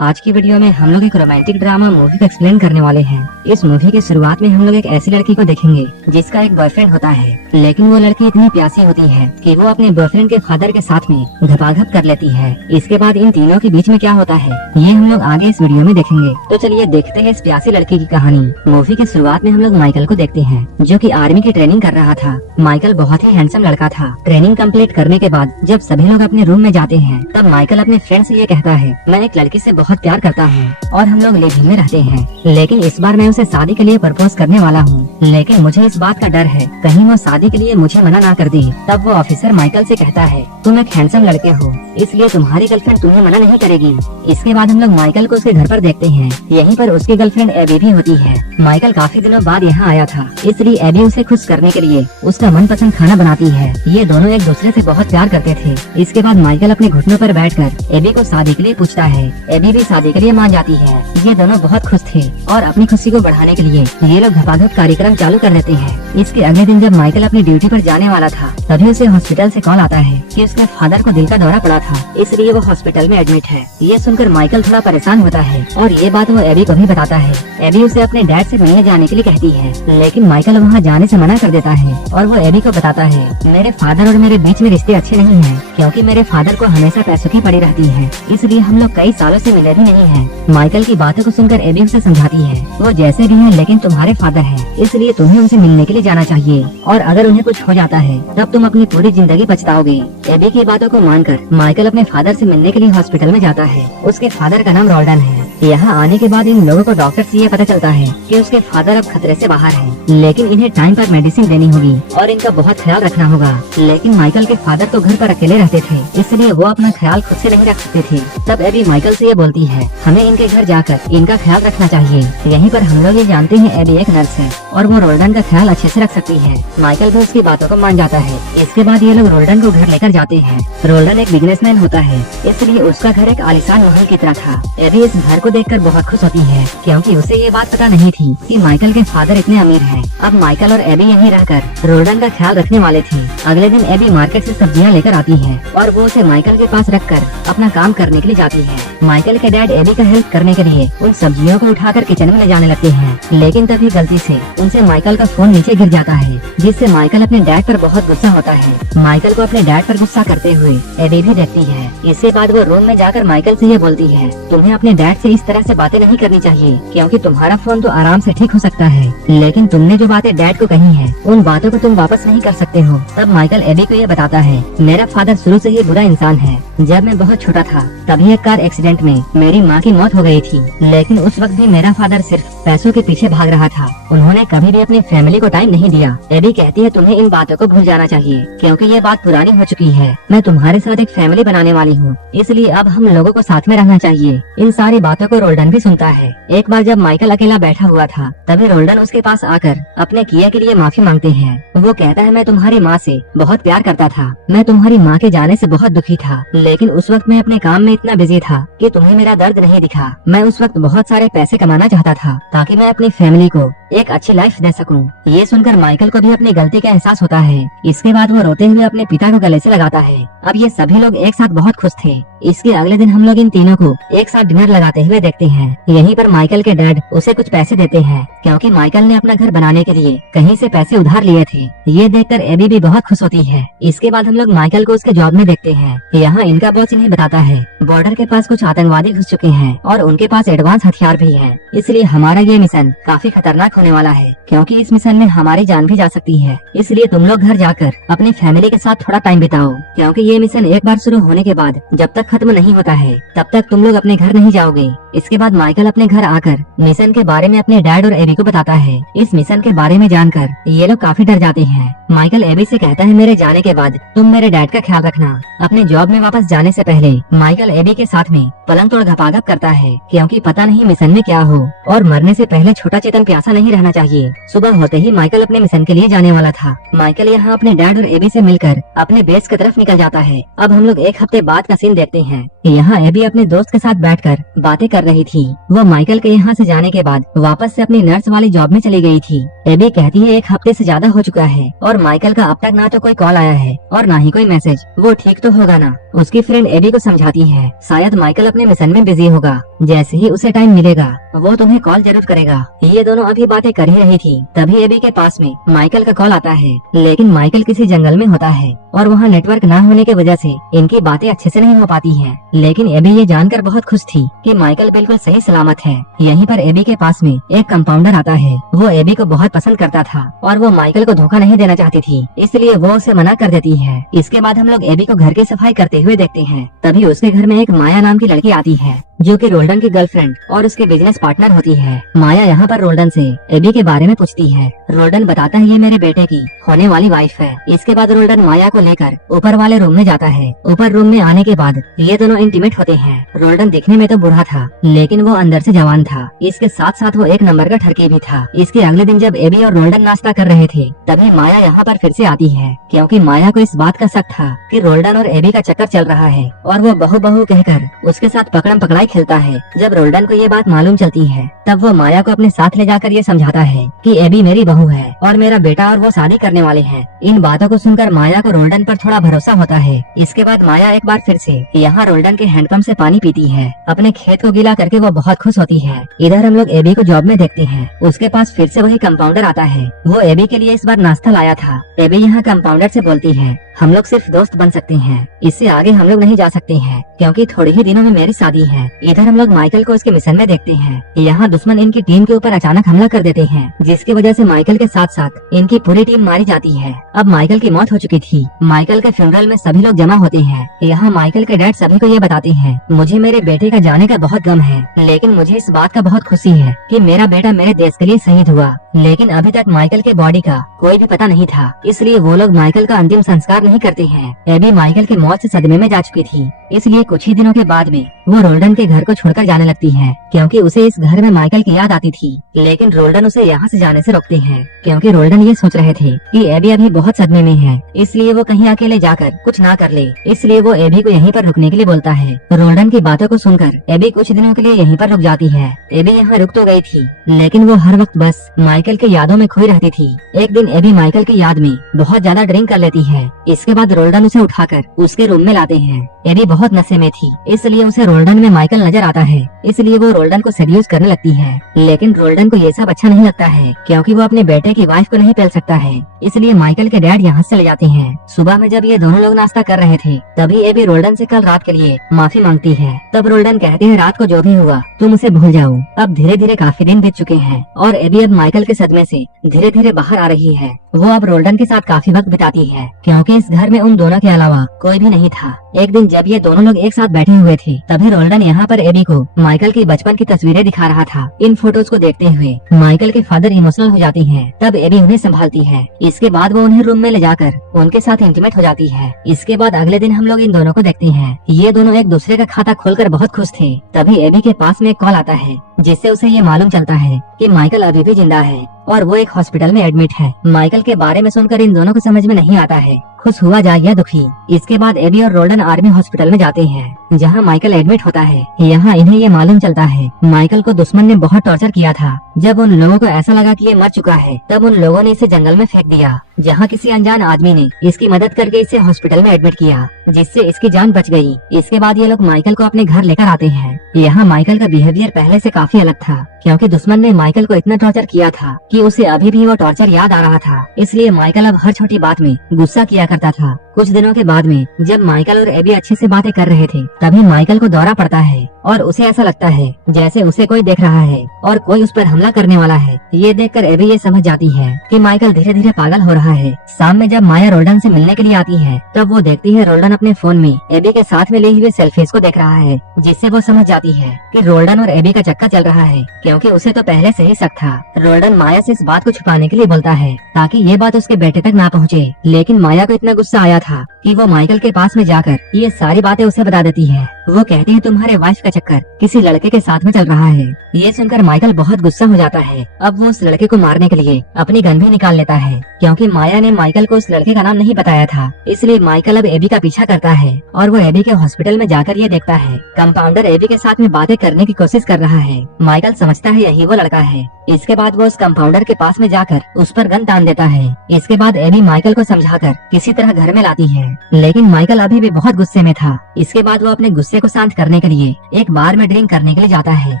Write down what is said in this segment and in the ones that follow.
आज की वीडियो में हम लोग एक रोमांटिक ड्रामा मूवी को एक्सप्लेन करने वाले हैं। इस मूवी के शुरुआत में हम लोग एक ऐसी लड़की को देखेंगे जिसका एक बॉयफ्रेंड होता है, लेकिन वो लड़की इतनी प्यासी होती है कि वो अपने बॉयफ्रेंड के फादर के साथ में घपाघप कर लेती है। इसके बाद इन तीनों के बीच में क्या होता है ये हम लोग आगे इस वीडियो में देखेंगे। तो चलिए देखते हैं इस प्यासी लड़की की कहानी। मूवी के शुरुआत में हम लोग माइकल को देखते हैं जो कि आर्मी की ट्रेनिंग कर रहा था। माइकल बहुत ही हैंडसम लड़का था। ट्रेनिंग कंप्लीट करने के बाद जब सभी लोग अपने रूम में जाते हैं तब माइकल अपने फ्रेंड से ये कहता है, मैं एक लड़की से बहुत प्यार करता हूँ और हम लोग लिव-इन में रहते हैं, लेकिन इस बार मैं उसे शादी के लिए प्रपोज करने वाला हूँ, लेकिन मुझे इस बात का डर है कहीं वो शादी के लिए मुझे मना ना कर दे। तब वो ऑफिसर माइकल से कहता है, तुम एक हैंडसम लड़के हो इसलिए तुम्हारी गर्लफ्रेंड तुम्हें मना नहीं करेगी। इसके बाद हम लोग माइकल को उसके घर पर देखते हैं। यहीं पर उसकी गर्लफ्रेंड एबी भी होती है। माइकल काफी दिनों बाद यहाँ आया था, इसलिए एबी उसे खुश करने के लिए उसका मनपसंद खाना बनाती है। ये दोनों एक दूसरे से बहुत प्यार करते थे। इसके बाद माइकल अपने घुटनों पर बैठकर एबी को शादी के लिए पूछता है। एबी भी शादी के लिए मान जाती है। ये दोनों बहुत खुश थे और अपनी खुशी को बढ़ाने के लिए ये लोग घपाघप कार्यक्रम चालू कर देते हैं। इसके अगले दिन जब माइकल अपनी ड्यूटी पर जाने वाला था तभी उसे हॉस्पिटल से कॉल आता है कि उसके फादर को दिल का दौरा पड़ा था, इसलिए वो हॉस्पिटल में एडमिट है। ये सुनकर माइकल थोड़ा परेशान होता है और ये बात वो एबी को भी बताता है। एबी उसे अपने डैड से मिलने जाने के लिए कहती है, लेकिन माइकल वहाँ जाने से मना कर देता है और वो एबी को बताता है, मेरे फादर और मेरे बीच में रिश्ते अच्छे नहीं हैं, क्योंकि मेरे फादर को हमेशा पैसों की पड़ी रहती है, इसलिए हम लोग कई सालों से मिले भी नहीं हैं। माइकल की बातों को सुनकर एबी उसे समझाती है, वो जैसे भी हैं लेकिन तुम्हारे फादर हैं, इसलिए तुम्हें उनसे मिलने के लिए जाना चाहिए और अगर उन्हें कुछ हो जाता है तब तुम अपनी पूरी जिंदगी पछताओगे। एबी की बातों को मानकर माइकल अपने फादर से मिलने के लिए हॉस्पिटल में जाता है। उसके फादर का नाम रॉल्डन है। यहाँ आने के बाद इन लोगों को डॉक्टर से ये पता चलता है कि उसके फादर अब खतरे से बाहर हैं, लेकिन इन्हें टाइम पर मेडिसिन देनी होगी और इनका बहुत ख्याल रखना होगा। लेकिन माइकल के फादर तो घर पर अकेले रहते थे, इसलिए वो अपना ख्याल खुद से नहीं रख सकते थे। तब एबी माइकल से ये बोलती है, हमें इनके घर जाकर इनका ख्याल रखना चाहिए। यहीं पर हम लोग ये जानते हैं एबी एक नर्स है और वो रोल्डन का ख्याल अच्छे से रख सकती है। माइकल भी उसकी बातों को मान जाता है। इसके बाद ये लोग रोल्डन को घर लेकर जाते हैं। रोल्डन एक बिजनेसमैन होता है, इसलिए उसका घर एक आलीशान महल की तरह था। एबी इस घर को देखकर बहुत खुश होती है, क्योंकि उसे ये बात पता नहीं थी कि माइकल के फादर इतने अमीर हैं। अब माइकल और एबी यहीं रहकर रोल्डन का ख्याल रखने वाले थे। अगले दिन एबी मार्केट से सब्जियां लेकर आती है और वो उसे माइकल के पास रखकर अपना काम करने के लिए जाती है। माइकल के डैड एबी का हेल्प करने के लिए उन सब्जियों को उठाकर किचन में ले जाने लगते हैं, लेकिन तभी गलती से उनसे माइकल का फोन नीचे गिर जाता है, जिससे माइकल अपने डैड पर बहुत गुस्सा होता है। माइकल को अपने डैड पर गुस्सा करते हुए एबी भी देखती है। इसके बाद वो रूम में जाकर माइकल से ये बोलती है, तुम्हें अपने डैड से इस तरह से बातें नहीं करनी चाहिए, क्योंकि तुम्हारा फोन तो आराम से ठीक हो सकता है, लेकिन तुमने जो बातें डैड को कही हैं, उन बातों को तुम वापस नहीं कर सकते हो। तब माइकल एबी को ये बताता है, मेरा फादर शुरू से ही बुरा इंसान है। जब मैं बहुत छोटा था तभी एक कार एक्सीडेंट में मेरी माँ की मौत हो गई थी, लेकिन उस वक्त भी मेरा फादर सिर्फ पैसों के पीछे भाग रहा था। उन्होंने कभी भी अपनी फैमिली को टाइम नहीं दिया। एबी कहती है, तुम्हें इन बातों को भूल जाना चाहिए, क्योंकि ये बात पुरानी हो चुकी है। मैं तुम्हारे साथ एक फैमिली बनाने वाली हूँ, इसलिए अब हम लोगों को साथ में रहना चाहिए। इन सारी बातों को रोल्डन भी सुनता है। एक बार जब माइकल अकेला बैठा हुआ था तभी रोल्डन उसके पास आकर अपने किए के लिए माफी मांगते हैं। वो कहता है, मैं तुम्हारी माँ से बहुत प्यार करता था, मैं तुम्हारी माँ के जाने से बहुत दुखी था, लेकिन उस वक्त मैं अपने काम में इतना बिजी था कि तुम्हें मेरा दर्द नहीं दिखा। मैं उस वक्त बहुत सारे पैसे कमाना चाहता था ताकि मैं अपनी फैमिली को एक अच्छी लाइफ दे सकूं। ये सुनकर माइकल को भी अपनी गलती का एहसास होता है। इसके बाद वो रोते हुए अपने पिता को गले से लगाता है। अब ये सभी लोग एक साथ बहुत खुश थे। इसके अगले दिन हम लोग इन तीनों को एक साथ डिनर लगाते हुए देखते हैं। यहीं पर माइकल के डैड उसे कुछ पैसे देते हैं, क्योंकि माइकल ने अपना घर बनाने के लिए कहीं से पैसे उधार लिए थे। ये देखकर एबी भी बहुत खुश होती है। इसके बाद हम लोग माइकल को उसके जॉब में देखते हैं। यहाँ इनका बॉस इन्हें बताता है, बॉर्डर के पास कुछ आतंकवादी घुस चुके हैं और उनके पास एडवांस हथियार भी है, इसलिए हमारा ये मिशन काफी खतरनाक होने वाला है, क्योंकि इस मिशन में हमारी जान भी जा सकती है। इसलिए तुम लोग घर जाकर अपनी फैमिली के साथ थोड़ा टाइम बिताओ, क्योंकि ये मिशन एक बार शुरू होने के बाद जब तक खत्म नहीं होता है तब तक तुम लोग अपने घर नहीं जाओगे। इसके बाद माइकल अपने घर आकर मिशन के बारे में अपने डैड और एबी को बताता है। इस मिशन के बारे में जानकर ये लोग काफी डर जाते हैं। माइकल एबी से कहता है, मेरे जाने के बाद तुम मेरे डैड का ख्याल रखना। अपने जॉब में वापस जाने से पहले माइकल एबी के साथ में पलंग तोड़ घपाघप करता है, क्योंकि पता नहीं मिशन में क्या हो, और मरने से पहले छोटा चेतन प्यासा नहीं रहना चाहिए। सुबह होते ही माइकल अपने मिशन के लिए जाने वाला था। माइकल यहाँ अपने डैड और एबी से मिलकर अपने बेस की तरफ निकल जाता है। अब हम लोग एक हफ्ते बाद का सीन देखते हैं। यहाँ एबी अपने दोस्त के साथ बैठकर बातें कर कर रही थी। वो माइकल के यहाँ से जाने के बाद वापस से अपनी नर्स वाली जॉब में चली गई थी। एबी कहती है 1 हफ्ते से ज्यादा हो चुका है और माइकल का अब तक ना तो कोई कॉल आया है और ना ही कोई मैसेज। वो ठीक तो होगा ना। उसकी फ्रेंड एबी को समझाती है शायद माइकल अपने मिशन में बिजी होगा, जैसे ही उसे टाइम मिलेगा वो तुम्हें कॉल जरूर करेगा। ये दोनों अभी बातें कर ही रही थी, तभी एबी के पास में माइकल का कॉल आता है। लेकिन माइकल किसी जंगल में होता है और वहाँ नेटवर्क न होने की वजह से इनकी बातें अच्छे से नहीं हो पाती हैं। लेकिन एबी ये जानकर बहुत खुश थी कि माइकल बिल्कुल सही सलामत है। यहीं पर एबी के पास में एक कंपाउंडर आता है। वो एबी को बहुत पसंद करता था और वो माइकल को धोखा नहीं देना चाहती थी, इसलिए वो उसे मना कर देती है। इसके बाद हम लोग एबी को घर की सफाई करते हुए देखते हैं। तभी उसके घर में एक माया नाम की लड़की आती है जो कि रोल्डन की गर्लफ्रेंड और उसके बिजनेस पार्टनर होती है। माया यहाँ पर रोल्डन से एबी के बारे में पूछती है। रोल्डन बताता है ये मेरे बेटे की होने वाली वाइफ है। इसके बाद रोल्डन माया को लेकर ऊपर वाले रूम में जाता है। ऊपर रूम में आने के बाद ये दोनों इंटीमेट होते हैं। रोल्डन दिखने में तो बूढ़ा था लेकिन वो अंदर से जवान था। इसके साथ साथ वो एक नंबर का ठरकी भी था। इसके अगले दिन जब एबी और रोल्डन नाश्ता कर रहे थे तभी माया यहाँ पर फिर से आती है, क्योंकि माया को इस बात का शक था कि रोल्डन और एबी का चक्कर चल रहा है और वो बहू बहू कहकर उसके साथ पकड़म पकड़ाई खेलता है। जब रोल्डन को ये बात मालूम चलती है तब वो माया को अपने साथ ले जाकर ये समझाता है कि एबी मेरी बहू है और मेरा बेटा और वो शादी करने वाले हैं। इन बातों को सुनकर माया को रोल्डन पर थोड़ा भरोसा होता है। इसके बाद माया एक बार फिर से यहाँ रोल्डन के हैंडपंप से पानी पीती है। अपने खेत को गीला करके वो बहुत खुश होती है। इधर हम लोग एबी को जॉब में देखते हैं। उसके पास फिर से वही कंपाउंडर आता है। वो एबी के लिए इस बार नाश्ता लाया था। एबी यहाँ कंपाउंडर से बोलती है हम लोग सिर्फ दोस्त बन सकते हैं, इससे आगे हम लोग नहीं जा सकते हैं क्योंकि थोड़े ही दिनों में मेरी शादी है। इधर हम लोग माइकल को उसके मिशन में देखते हैं। यहाँ दुश्मन इनकी टीम के ऊपर अचानक हमला कर देते हैं, जिसकी वजह से माइकल के साथ साथ इनकी पूरी टीम मारी जाती है। अब माइकल की मौत हो चुकी थी। माइकल के फ्यूनरल में सभी लोग जमा होते हैं। यहाँ माइकल के डैड सभी को ये बताते हैं मुझे मेरे बेटे का जाने का बहुत गम है, लेकिन मुझे इस बात का बहुत खुशी है कि मेरा बेटा मेरे देश के लिए शहीद हुआ। लेकिन अभी तक माइकल के बॉडी का कोई भी पता नहीं था, इसलिए वो लोग माइकल का अंतिम संस्कार नहीं करते हैं। एबी माइकल की मौत से सदमे में जा चुकी थी, इसलिए कुछ ही दिनों के बाद में वो रोल्डन के घर को छोड़कर जाने लगती है, क्योंकि उसे इस घर में माइकल की याद आती थी। लेकिन रोल्डन उसे यहाँ से जाने से रोकते हैं, क्योंकि रोल्डन ये सोच रहे थे कि एबी अभी बहुत सदमे में है, इसलिए वो कहीं अकेले जाकर कुछ ना कर ले। इसलिए वो एबी को यहीं पर रुकने के लिए बोलता है। रोल्डन की बातों को सुनकर एबी कुछ दिनों के लिए यहीं पर रुक जाती है। एबी यहाँ रुक तो गई थी, लेकिन वो हर वक्त बस माइकल की यादों में खोई रहती थी। एक दिन एबी माइकल की याद में बहुत ज्यादा ड्रिंक कर लेती है। इसके बाद रोल्डन उसे उठाकर उसके रूम में लाते हैं। एबी बहुत नशे में थी, इसलिए उसे रोल्डन में माइकल नजर आता है, इसलिए वो रोल्डन को सेड्यूस करने लगती है। लेकिन रोल्डन को ये सब अच्छा नहीं लगता है, क्योंकि वो अपने बेटे की वाइफ को नहीं पेल सकता है। इसलिए माइकल के डैड यहाँ से चले जाते हैं। सुबह में जब ये दोनों लोग नाश्ता कर रहे थे तभी एबी रोल्डन से कल रात के लिए माफी मांगती है। तब रोल्डन कहते हैं रात को जो भी हुआ तुम उसे भूल जाओ। अब धीरे धीरे काफी दिन बीत चुके हैं और एबी अब माइकल के सदमे से धीरे धीरे बाहर आ रही है। वो अब रोल्डन के साथ काफी वक्त बिताती है, क्योंकि इस घर में उन दोनों के अलावा कोई भी नहीं था। एक दिन जब ये दोनों लोग एक साथ बैठे हुए थे तभी रोल्डन यहाँ पर एबी को माइकल की बचपन की तस्वीरें दिखा रहा था। इन फोटोज को देखते हुए माइकल के फादर इमोशनल हो जाती हैं। तब एबी उन्हें संभालती है। इसके बाद वो उन्हें रूम में ले जाकर उनके साथ इंटीमेट हो जाती है। इसके बाद अगले दिन हम लोग इन दोनों को देखते हैं। ये दोनों एक दूसरे का खाता खोलकर बहुत खुश थे। तभी एबी के पास में एक कॉल आता है, जिससे उसे ये मालूम चलता है कि माइकल अभी भी जिंदा है और वो एक हॉस्पिटल में एडमिट है। माइकल के बारे में सुनकर इन दोनों को समझ में नहीं आता है, खुश हुआ जाए या दुखी। इसके बाद एबी और रोल्डन आर्मी हॉस्पिटल में जाते हैं, जहां माइकल एडमिट होता है। यहाँ इन्हें ये मालूम चलता है माइकल को दुश्मन ने बहुत टॉर्चर किया था। जब उन लोगों को ऐसा लगा कि ये मर चुका है तब उन लोगों ने इसे जंगल में फेंक दिया, जहाँ किसी अनजान आदमी ने इसकी मदद करके इसे हॉस्पिटल में एडमिट किया, जिससे इसकी जान बच गई। इसके बाद ये लोग माइकल को अपने घर लेकर आते हैं। यहाँ माइकल का बिहेवियर पहले से काफी अलग था, क्योंकि दुश्मन ने माइकल को इतना टॉर्चर किया था कि उसे अभी भी वो टॉर्चर याद आ रहा था। इसलिए माइकल अब हर छोटी बात में गुस्सा किया करता था। कुछ दिनों के बाद में जब माइकल और एबी अच्छे से बातें कर रहे थे तभी माइकल को दौरा पड़ता है और उसे ऐसा लगता है जैसे उसे कोई देख रहा है और कोई उस पर हमला करने वाला है। ये देखकर एबी ये समझ जाती है कि माइकल धीरे धीरे पागल हो रहा है। शाम में जब माया रोल्डन से मिलने के लिए आती है तब वो देखती है रोल्डन अपने फोन में एबी के साथ में ली हुए सेल्फीज को देख रहा है, जिससे वो समझ जाती है कि रोल्डन और एबी का चक्कर चल रहा है, क्योंकि उसे तो पहले से ही शक था। रोल्डन माया से इस बात को छुपाने के लिए बोलता है ताकि ये बात उसके बेटे तक ना पहुँचे, लेकिन माया को इतना गुस्सा आया था कि वो माइकल के पास में जाकर ये सारी बातें उसे बता देती है। वो कहती है तुम्हारे वाइफ का चक्कर किसी लड़के के साथ में चल रहा है। ये सुनकर माइकल बहुत गुस्सा हो जाता है। अब वो उस लड़के को मारने के लिए अपनी गन भी निकाल लेता है, क्योंकि माया ने माइकल को उस लड़के का नाम नहीं बताया था। इसलिए माइकल अब एबी का पीछा करता है और वो एबी के हॉस्पिटल में जाकर ये देखता है कंपाउंडर एबी के साथ में बातें करने की कोशिश कर रहा है। माइकल समझता है यही वो लड़का है। इसके बाद वो उस कंपाउंडर के पास में जाकर उस पर गन तान देता है। इसके बाद एबी माइकल को समझाकर किसी तरह घर में लाती है, लेकिन माइकल अभी भी बहुत गुस्से में था। इसके बाद वो अपने गुस्से को शांत करने के लिए एक बार में ड्रिंक करने के लिए जाता है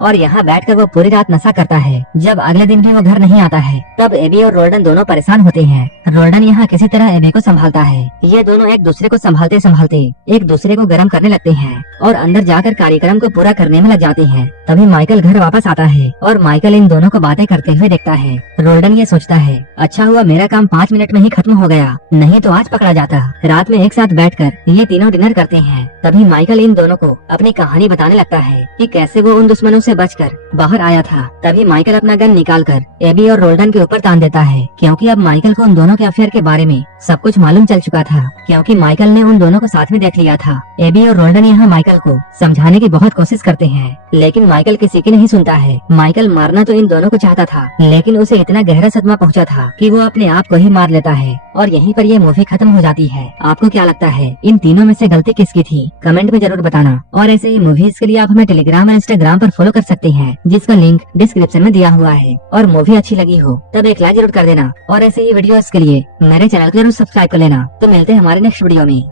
और यहाँ बैठकर वो पूरी रात नशा करता है। जब अगले दिन भी वो घर नहीं आता है तब एबी और रोल्डन दोनों परेशान होते हैं। रोल्डन यहाँ किसी तरह एबी को संभालता है। ये दोनों एक दूसरे को संभालते संभालते एक दूसरे को गर्म करने लगते हैं और अंदर जाकर कार्यक्रम को पूरा करने में लग जाते हैं। तभी माइकल घर वापस आता है और माइकल इन दोनों को बातें करते हुए देखता है। रोल्डन ये सोचता है अच्छा हुआ मेरा काम 5 मिनट में ही खत्म हो गया, नहीं तो आज पकड़ा जाता। रात में एक साथ बैठकर ये तीनों डिनर करते हैं। तभी माइकल इन दोनों को अपनी कहानी बताने लगता है कि कैसे वो उन दुश्मनों से बचकर बाहर आया था। तभी माइकल अपना गन निकालकर एबी और रोल्डन के ऊपर तान देता है, क्योंकि अब माइकल को उन दोनों के अफेयर के बारे में सब कुछ मालूम चल चुका था, क्योंकि माइकल ने उन दोनों को साथ में देख लिया था। एबी और रोल्डन यहाँ माइकल को समझाने की बहुत कोशिश करते हैं, लेकिन माइकल किसी की नहीं सुनता है। माइकल मारना तो इन दोनों को चाहता था, लेकिन उसे इतना गहरा सदमा पहुंचा था कि वो अपने आप को ही मार लेता है और यहीं पर ये मूवी खत्म हो जाती है। आपको क्या लगता है इन तीनों में से गलती किसकी थी? कमेंट में जरूर बताना। और ऐसे ही मूवीज के लिए आप हमें टेलीग्राम और इंस्टाग्राम पर फॉलो कर सकते हैं, जिसका लिंक डिस्क्रिप्शन में दिया हुआ है। और मूवी अच्छी लगी हो तब एक लाइक जरूर कर देना और ऐसे ही वीडियोस के लिए मेरे चैनल को जरूर सब्सक्राइब कर लेना। तो मिलते हैं हमारे नेक्स्ट वीडियो में।